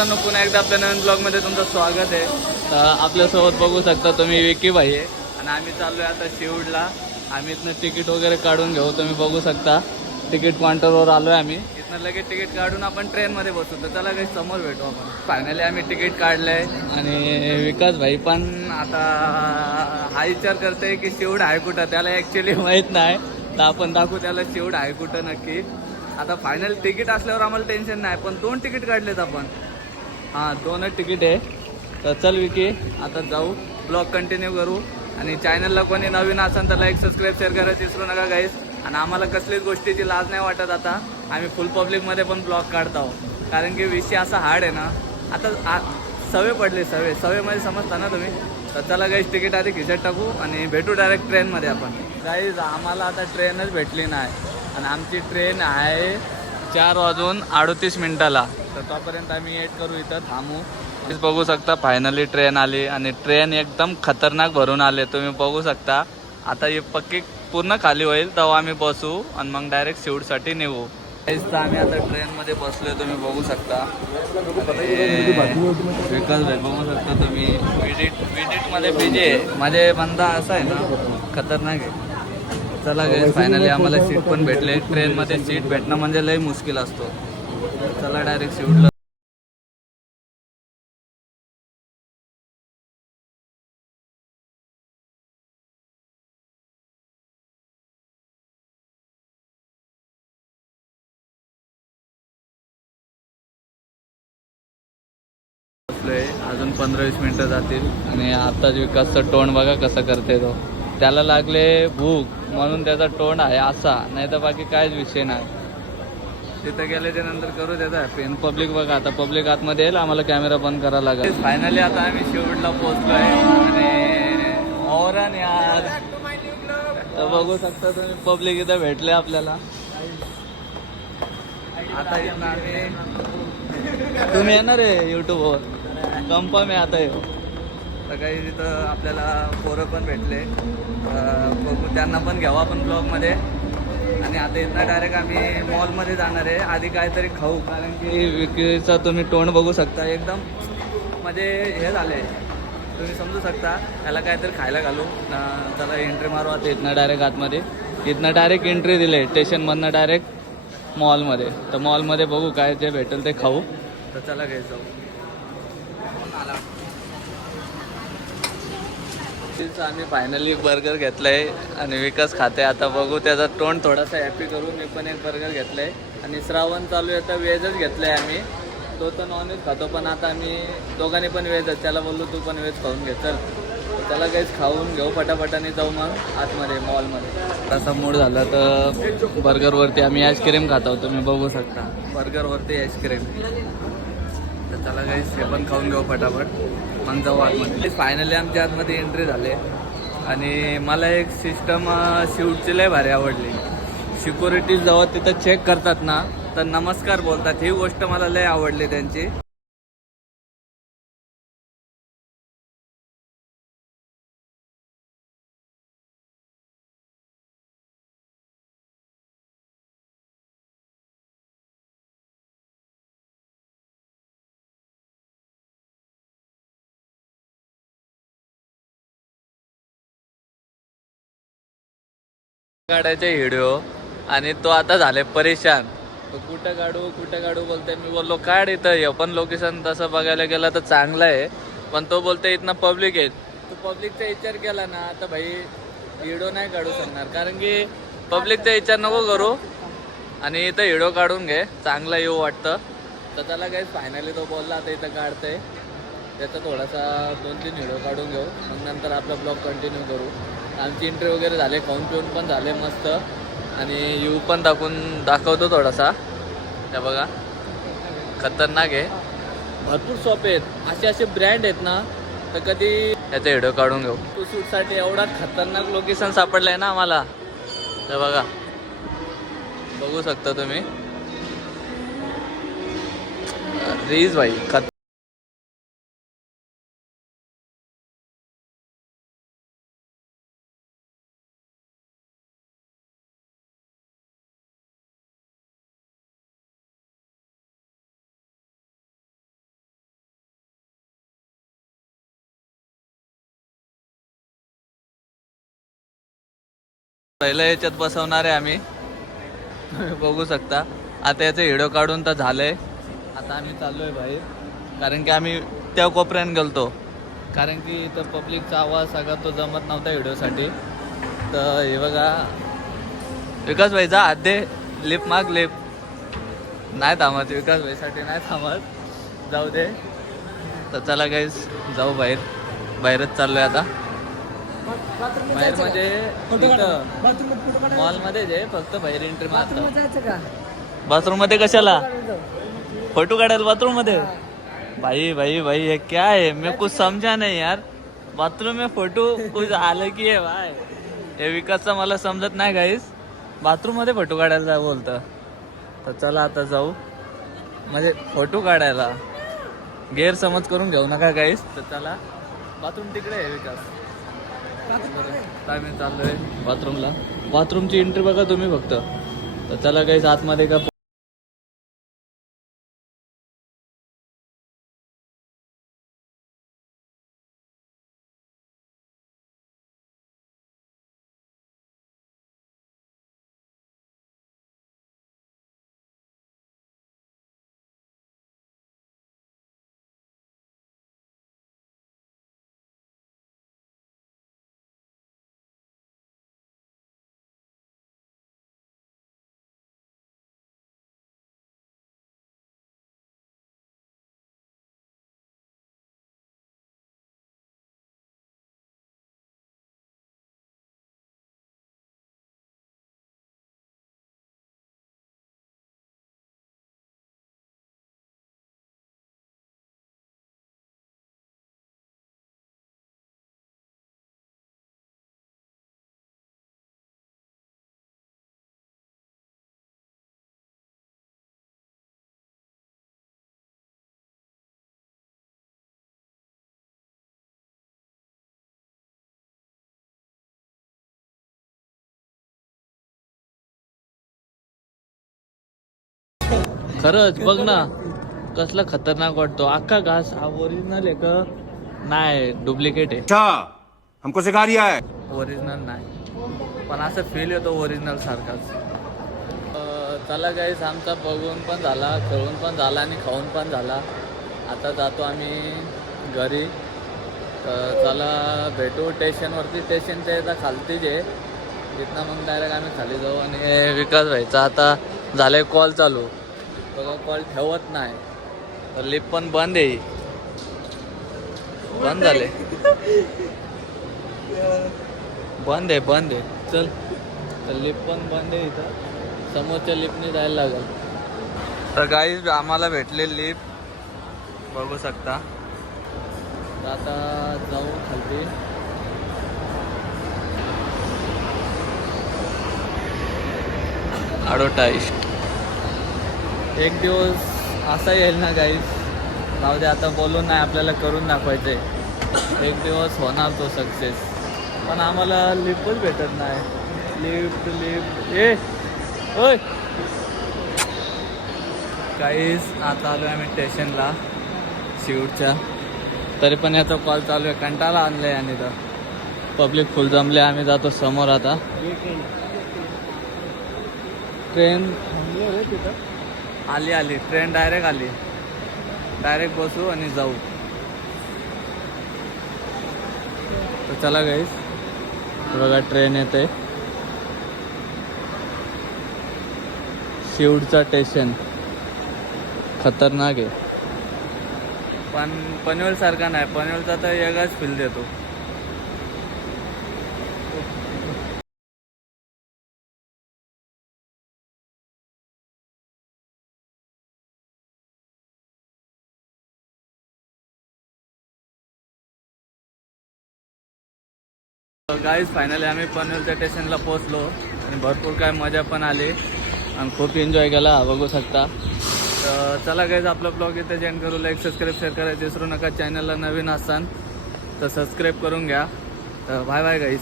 मित्रांनो, पुन्हा एकदा आपल्या नवीन ब्लॉगमध्ये तुमचं स्वागत आहे. तर आपल्यासोबत बघू शकता तुम्ही विकी भाई आहे आणि आम्ही चाललो आहे आता शिवडला. आम्ही इथनं तिकीट वगैरे काढून घेऊ. तुम्ही बघू शकता तिकीट काउंटरवर आलो आहे आम्ही. इथनं लगेच तिकीट काढून आपण ट्रेनमध्ये बसू. तर चला काही समोर भेटू आपण. फायनली आम्ही तिकीट काढलं आहे आणि विकास भाई पण आता हा विचार करते की शिवड आहे कुठं. त्याला ॲक्च्युली माहीत नाही, तर आपण दाखवू त्याला शिवड आहे कुठं नक्की. आता फायनल तिकीट असल्यावर आम्हाला टेन्शन नाही, पण 2 तिकीट काढलेत आपण. हां, 2च तिकीट आहे. तर चल विकी, आता जाऊ, ब्लॉग कंटिन्यू करू. आणि चॅनलला कोणी नवीन असेल तर लाईक सबस्क्राईब शेअर करायचं विसरू नका गाईस. आणि आम्हाला कसलीच गोष्टीची लाज नाही वाटत. आता आम्ही फुल पब्लिकमध्ये पण ब्लॉग काढतो, कारण की विषय असा हार्ड आहे ना. आता सवय पडली, सवयमध्ये समजता ना तुम्ही. तर चला गाईस, तिकीट आधी खिशात टाकू आणि भेटू डायरेक्ट ट्रेनमध्ये आपण. गाईज आम्हाला आता ट्रेनच भेटली नाही आणि आमची ट्रेन आहे 4:38 तर तोपर्यंत आम्ही वेट करू, इथं थांबू. बघू शकता फायनली ट्रेन आली आणि ट्रेन एकदम खतरनाक भरून आले. तुम्ही बघू शकता. आता ही पक्की पूर्ण खाली होईल तेव्हा आम्ही बसू आणि मग डायरेक्ट शिवडसाठी निघू. तर आम्ही आता ट्रेनमध्ये बसलोय, तुम्ही बघू शकता. विकास भाई बघू शकता तुम्ही, विजिटमध्ये बिजी आहे. माझे बंदा असा आहे ना, खतरनाक आहे. चला गाईस, फायनली आम्हाला सीट पण भेटले. ट्रेनमध्ये सीट भेटणं म्हणजे लई मुश्किल असतो. चला डायरेक्ट शिवडला. बसलोय, अजून 15-20 मिनटं जातील. आणि आत्ताच विकासचं तोंड बघा कसं करते तो. त्याला लागले भूक म्हणून त्याचा तोंड आहे असा, नाही तर बाकी काहीच विषय नाही. तिथं गेले ते नंतर करू त्याचा पेन. पब्लिक बघा, आता पब्लिक आतमध्ये येईल, आम्हाला कॅमेरा बंद करावा लागेल. फायनली आता आम्ही शिवडला पोहोचलोय आणि औरण यार. तर बघू शकता तुम्ही, पब्लिक इथं भेटले आपल्याला. आता इथं आम्ही, तुम्ही येणार आहे यूट्यूबवर कन्फर्म आहे आता येऊ. तर काही तिथं आपल्याला पोरं पण भेटले, बघू त्यांना पण घ्यावं आपण ब्लॉगमध्ये. आणि आता इथनं डायरेक्ट आम्ही मॉलमध्ये जाणार आहे. आधी काहीतरी खाऊ, कारण की विकीचा तुम्ही तोंड बघू शकता, एकदम म्हणजे हे झालं आहे. तुम्ही समजू शकता, त्याला काहीतरी खायला घालू. त्याला एंट्री मारू आता इथनं डायरेक्ट आतमध्ये. इथनं डायरेक्ट एंट्री दिले स्टेशनमधनं डायरेक्ट मॉलमध्ये. तर मॉलमध्ये बघू काय जे भेटेल ते खाऊ. तर चला घ्यायचं. आम्ही फायनली बर्गर घेतलंय आणि विकास खाते. आता बघू त्याचा तोंड थोडासा हॅपी करू. मी पण एक बर्गर घेतलंय आणि श्रावण चालू आहे तर व्हेजच घेतलंय आम्ही. तो तर नॉनव्हेज खातो, पण आता आम्ही दोघांनी पण व्हेजच. त्याला बोललो तू पण व्हेज खाऊन घे. चल त्याला काहीच खाऊन घेऊ, पटापटाने जाऊ मग आतमध्ये मॉलमध्ये. तसा मूड झाला तर बर्गरवरती आम्ही आईस्क्रीम खातो. तुम्ही बघू शकता बर्गरवरती आईस्क्रीम. तर त्याला काही हे पण खाऊन घेऊ पटापट, मग जाऊ आतमध्ये. फायनली आमच्या आतमध्ये एंट्री झाले आणि मला एक सिस्टम शिवडची लय भारी आवडली. सिक्युरिटी जेव्हा तिथं चेक करतात ना, तर नमस्कार बोलतात. ही गोष्ट मला लय आवडली त्यांची. काढायचे व्हिडिओ आणि तो आता झाले परेशान. तो कुठं काढू बोलते. मी बोललो काढ इथं. हे पण लोकेशन तसं बघायला गेलं तर चांगलं आहे, पण तो बोलते इथनं पब्लिक आहे. तो पब्लिकचा विचार केला ना तर भाई व्हिडिओ नाही काढू शकणार, कारण की पब्लिकचा विचार नको करू आणि इथं व्हिडिओ काढून घे, चांगलं येऊ वाटतं. तर त्याला काही फायनली तो बोलला आता इथं काढतंय. त्याचा थोडासा 2-3 व्हिडिओ काढून घेऊ, मग नंतर आपला ब्लॉग कंटिन्यू करू. आमची एंट्री वगैरे झाले, खाऊन पिऊन पण झाले मस्त. आणि यू पण दाखवतो थोडासा. हे बघा खतरनाक आहे. भरपूर शॉप आहेत, असे ब्रँड आहेत ना, तर कधी याचा व्हिडिओ काढून घेऊ. टू शूटसाठी एवढा खतरनाक लोकेशन सापडलं आहे ना आम्हाला. हे बघा, बघू शकता तुम्ही. रीज भाई पहिल्या याच्यात बसवणार आहे आम्ही, तुम्ही बघू शकता. आता याचं व्हिडिओ काढून तर झालंय. आता आम्ही चाललो आहे बाहेर, कारण की आम्ही त्या कोपऱ्यानं गेलतो, कारण की इथं पब्लिकचा आवाज सगळा तो जमत नव्हता व्हिडिओसाठी. तर हे बघा विकास भाई जा आधे लिप माग लिप. नाही थांबत विकास भाईसाठी, नाही थांबत, जाऊ दे. तर चला गाईस जाऊ बाहेर, बाहेरच चाललोय आता. बाहेर म्हणजे मॉलमध्ये जे फक्त बाहेर एंट्री मारतात. बाथरूम मध्ये कशाला फोटो काढायला बाथरूम मध्ये? भाई भाई भाई ये क्या है, मैं कुछ समझा नहीं यार. बाथरूम में फोटो कुछ अलग ही है भाई. हे विकासचा मला समजत नाही गाईस, बाथरूम मध्ये फोटो काढायला जा बोलतं. तर चला आता जाऊ, म्हणजे फोटो काढायला गैरसमज करून घेऊ नका गाईस. तर चला, बाथरूम तिकडे आहे विकास. मी चाललोय बाथरूमला. बाथरूमची एंट्री बघा तुम्ही फक्त. तर चला गाईस आतमध्ये का. खरंच बघ ना कसला खतरनाक वाटतो. अख्खा घास हा ओरिजिनल आहे का नाही डुप्लिकेट आहे? अच्छा हमको सिखा रिया है. ओरिजिनल नाही, पण असं फील येतो ओरिजिनल सारखाच. चला गाईस आमचा बघून पण झाला, खेळून पण झाला आणि खाऊन पण झाला. आता जातो आम्ही घरी. चला भेटू स्टेशनवरती. स्टेशनच्या इथं खालतीच आहे, तिथनं मग डायरेक्ट आम्ही खाली जाऊ. आणि विकास व्हायचा आता झालंय कॉल चालू, बघा कॉल ठेवत नाही. तर लिफ्ट पण बंद आहे, बंद झाले, बंद आहे. चल तर लिफ्ट पण बंद आहे, इथं समोरच्या लिफ्टने जायला लागेल. तर गाईज आम्हाला भेटले लिफ्ट बघू शकता. तर आता जाऊ खालती. ॲडव्हर्टाईज एक दिवस असा येईल ना गाईज, जाऊ दे आता बोलून नाही, आपल्याला करून दाखवायचं आहे. एक दिवस होणार तो सक्सेस, पण आम्हाला लिफ्टच भेटत नाही. लिफ्ट ए ओय गाईज आता आलो आम्ही स्टेशनला शिवडच्या. तरी पण याचा कॉल चालू आहे, कंटाळा आणलाय. आणि तर पब्लिक फुल जमले, आम्ही जातो समोर. आता ट्रेन थांबली रे तिथं, आली ट्रेन डायरेक्ट आली, डायरेक्ट बसू आणि जाऊ. तर चला गाईस बघा ट्रेन येते. शिवडचा स्टेशन खतरनाक आहे, पण पनवेल सारखा नाही. पनवेलचा तर वेगळाच फील देतो. गाईज फायनली आम्ही पनवेलच्या स्टेशनला पोहोचलो आणि भरपूर काय मजा पण आली आणि खूप एन्जॉय केला, बघू शकता. तर चला गाईज आपला ब्लॉग इथे जॉईन करू. लाईक सबस्क्राईब शेअर करायला विसरू नका. चॅनलला नवीन असाल तर सबस्क्राईब करून घ्या. तर बाय बाय गाईज.